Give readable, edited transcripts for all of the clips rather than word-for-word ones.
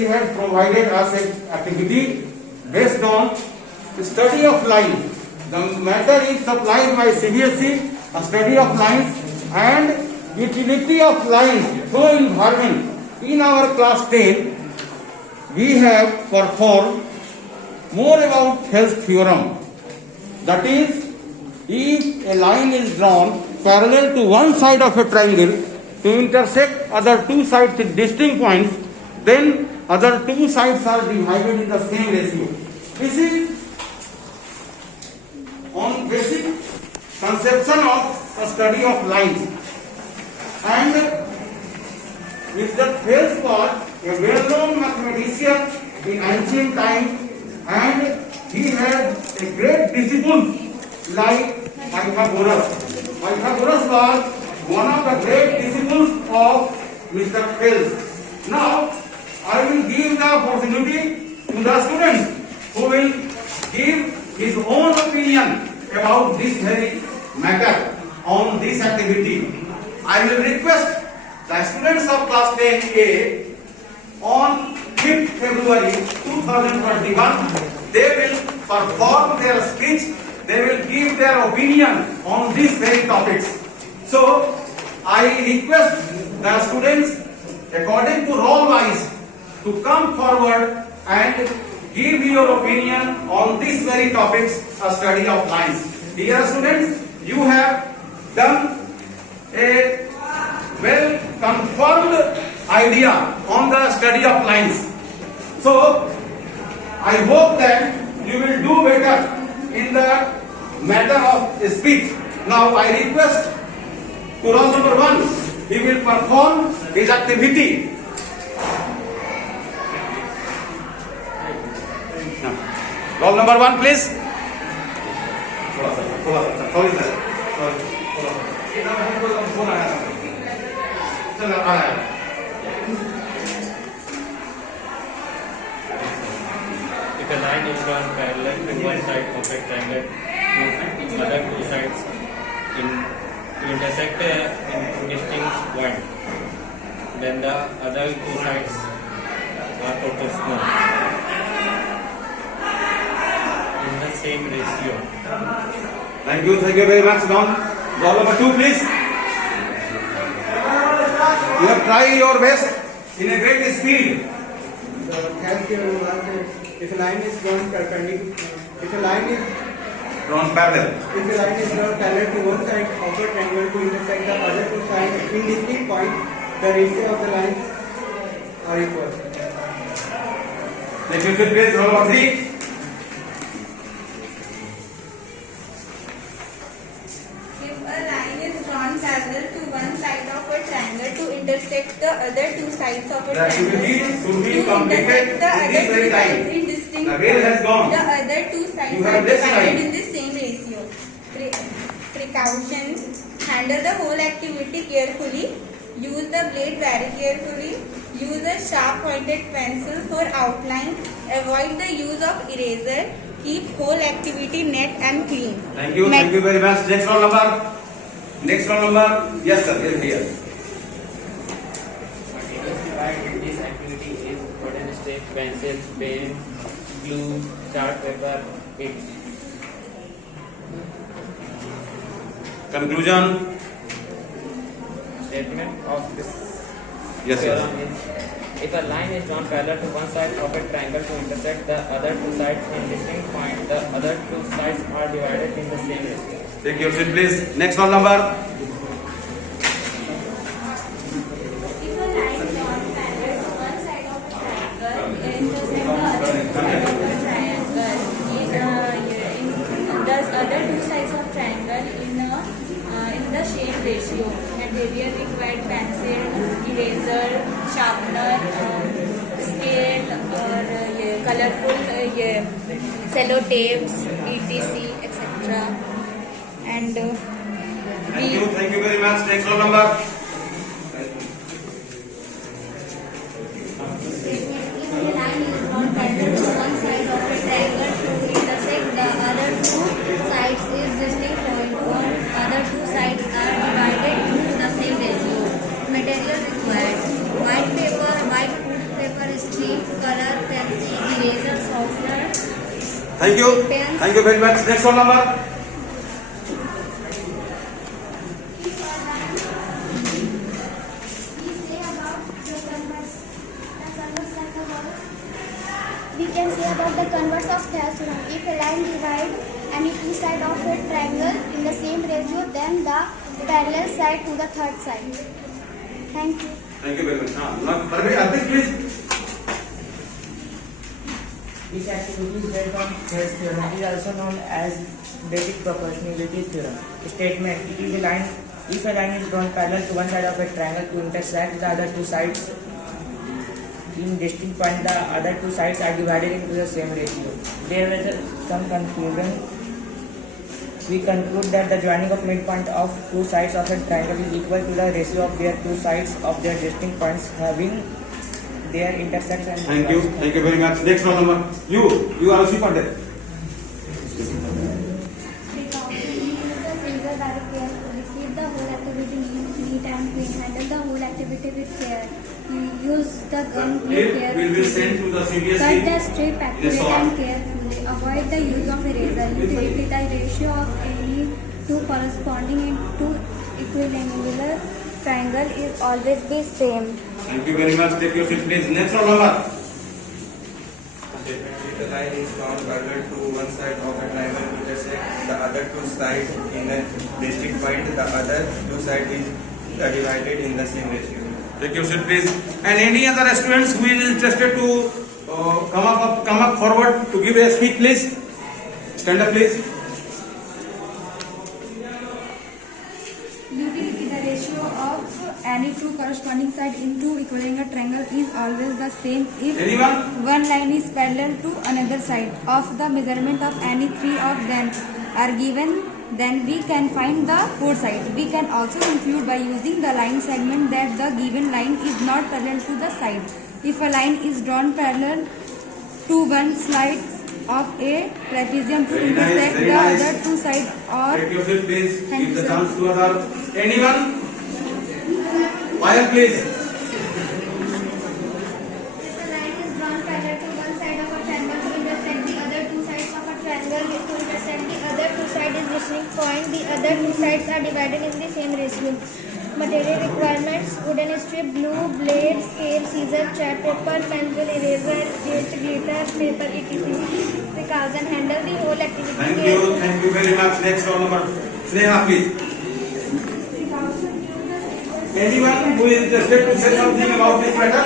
CBSE has provided us an activity based on study of lines. The matter is supplied by CBSE, a study of lines and utility of lines through environment. In our class 10, we have performed more about Thales theorem. That is, if a line is drawn parallel to one side of a triangle to intersect other two sides at distinct points, then other two sides are divided in the same ratio. This is on basic conception of a study of lines. And Mr. Thales was a well-known mathematician in ancient times, and he had a great disciple like Pythagoras. Pythagoras was one of the great disciples of Mr. Thales. Now, I will give the opportunity to the students who will give his own opinion about this very matter on this activity. I will request the students of class 10A on 5th February 2021, they will perform their speech, they will give their opinion on these very topics. So, I request the students according to roll wise to come forward and give your opinion on these very topics, a study of lines. Dear students, you have done a well confirmed idea on the study of lines. So, I hope that you will do better in the matter of speech. Now, I request to roll number 1, he will perform his activity. Roll number 1, please. If a line is drawn parallel to one side of a triangle to other two sides to intersect in distinct point, then the other two sides are proportional in the same ratio. Thank you very much. Now, roll number 2, please. You have tried your best in a great speed. The Thales theorem was that if a line is drawn perpendicular, if a line is Drawn parallel. drawn parallel to one side of a triangle to intersect the other two sides in distinct point, the ratio of the lines are equal. Next question, please. Roll number 3. If a line is drawn parallel to one side of a triangle to intersect the other two sides of a The activity triangle, should be to completed intersect the in other this two very time. sides in distinct The rail has gone. the other two sides You are have this divided line. in the same ratio. Precautions: handle the whole activity carefully. Use the blade very carefully. Use a sharp pointed pencil for outline. Avoid the use of eraser. Keep whole activity net and clean. Thank you very much. Next roll number. Yes, sir. Yes, dear. Materials divided in this activity is wooden stick, pencils, pen, glue, chart paper, ink. Conclusion. Statement of this Yes, theorem is: if a line is drawn parallel to one side of a triangle to intersect the other two sides in distinct point, the other two sides are divided in the same ratio. Take your seat, please. Next roll number. If a line drawn parallel to one side of a triangle intersect the other two sides of a triangle in the other two sides of triangle in the same ratio. Material required: pencil, eraser, sharpener, scale और ये colorful ये sellotapes, etc. And Thank you very much. Next roll number. If a line is drawn parallel to one side of a triangle to intersect the other two sides is distinct point, or other two sides are divided into the same ratio. Material required: white paper, white paper strip, color, pencil, eraser, softener. Thank you. Thank you very much. Next one number. We can say about the converse of theorem. If a line divides any two sides of a triangle in the same ratio, then the parallel side to the third side. Thank you. Thank you very much. Now, Arvind, please. This activity is based on Thales theorem. It is also known as basic proportionality theorem. Statement: it is a line. If a line is drawn parallel to one side of a triangle to intersect the other two sides in distinct points, the other two sides are divided into the same ratio. There was some confusion. We conclude that the joining of midpoint of two sides of a triangle is equal to the ratio of their two sides of their distinct points having their intersection. Thank you. Thank you very much. Next one number. You are Arushi Pandit. Receive the whole activity neat and clean. Handle the whole activity with care. Use the gun with care. Will be sent to the Cut CBSE. the strip accurately and carefully. Avoid the use of eraser. Usually the ratio of any two corresponding into equilateral triangle is always the same. Thank you very much. Take your seat, please. Next one number. If the line is drawn parallel to one side of a triangle intersect the other two sides in a distinct point, the other two sides is divided in the same ratio. Take your seat, please. And any other students who is interested to come up forward to give a speech, please. Stand up, please. Usually the ratio of any two corresponding side into equilateral triangle is always the same if Anyone? one line is parallel to another side of the measurement of any three of them are given, then we can find the fourth side. We can also conclude by using the line segment that the given line is not parallel to the side. If a line is drawn parallel to one side of a trapezium to Very nice, intersect very the nice. other two sides or Take your seat, please. Thank Give the you, chance to other. Anyone? Fire, please. If a line is drawn parallel to one side of a triangle to intersect the other two sides of a triangle, to intersect the other two sides is distinct point, the other two sides are divided in the same ratio. Material requirements: wooden strip, glue, blade, scale, scissor, chart paper, pencil, eraser, paste, glitter, paper, etc. Precaution: handle the whole activity carefully. Thank you very much. Next one number. Sneha, please. Anyone who is interested to say something about this matter?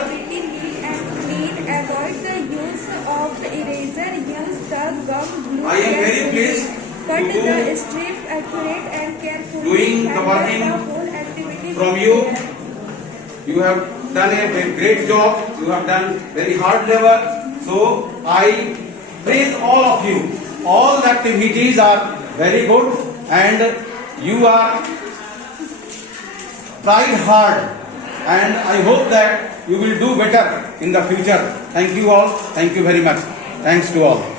Avoid the use of the eraser. Use the gum glue. I am very pleased Cut to the strip accurate and carefully. doing the Handle working the whole activity from with you. care. You have done a great job. You have done very hard labor. So I praise all of you. All the activities are very good and you are tried hard. And I hope that you will do better in the future. Thank you all. Thank you very much. Thanks to all.